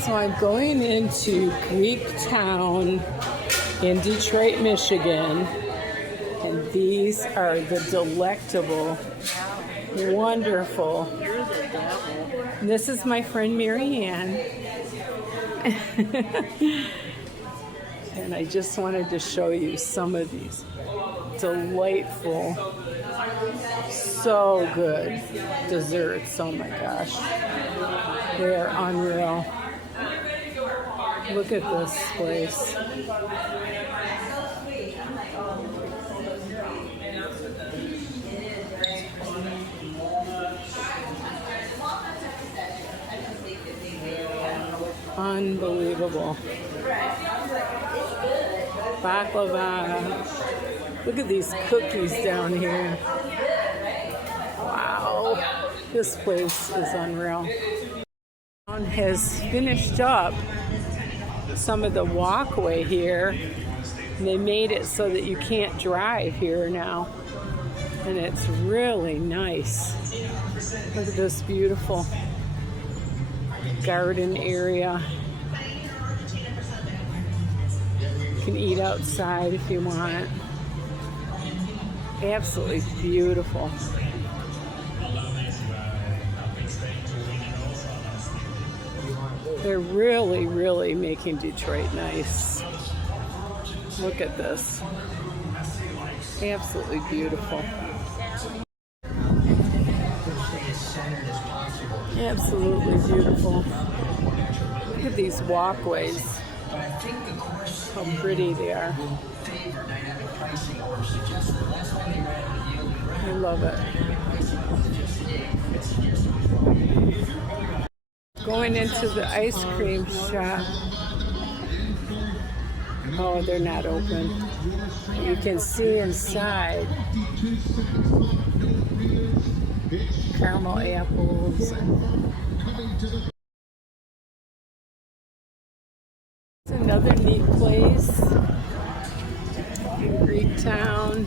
So I'm going into Greektown in Detroit, Michigan, and these are the delectable, wonderful. And this is my friend Marianne. And I just wanted to show you some of these delightful, so good desserts. Oh my gosh, they are unreal. Look at this place. Unbelievable. Baklava. Look at these cookies down here. Wow. This place is unreal. Has finished up some of the walkway here. They made it so that you can't drive here now. And it's really nice. Look at this beautiful garden area. You can eat outside if you want. Absolutely beautiful. They're really, really making Detroit nice. Look at this. Absolutely beautiful. Absolutely beautiful. Look at these walkways. How pretty they are. I love it. Going into the ice cream shop. Oh, they're not open. You can see inside. Caramel apples. It's another neat place in Greektown.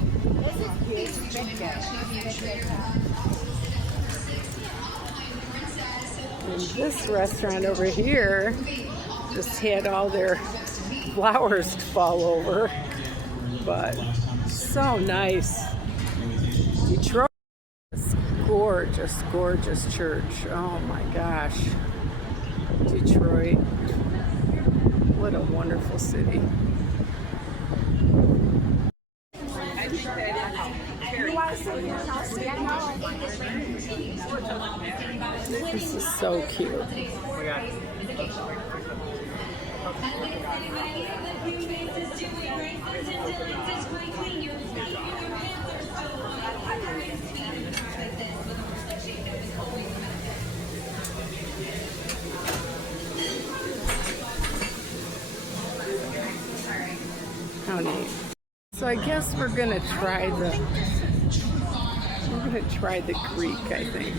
And this restaurant over here just had all their flowers fall over, but so nice. Detroit is gorgeous, gorgeous church. Oh my gosh. Detroit. What a wonderful city. This is so cute. How neat. So I guess we're gonna try the Greek, I think.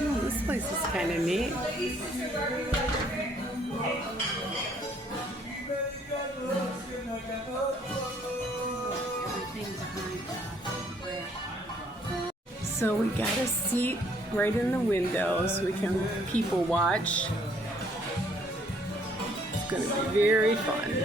Oh, this place is kind of neat. So we got a seat right in the window so we can people watch. It's going to be very fun.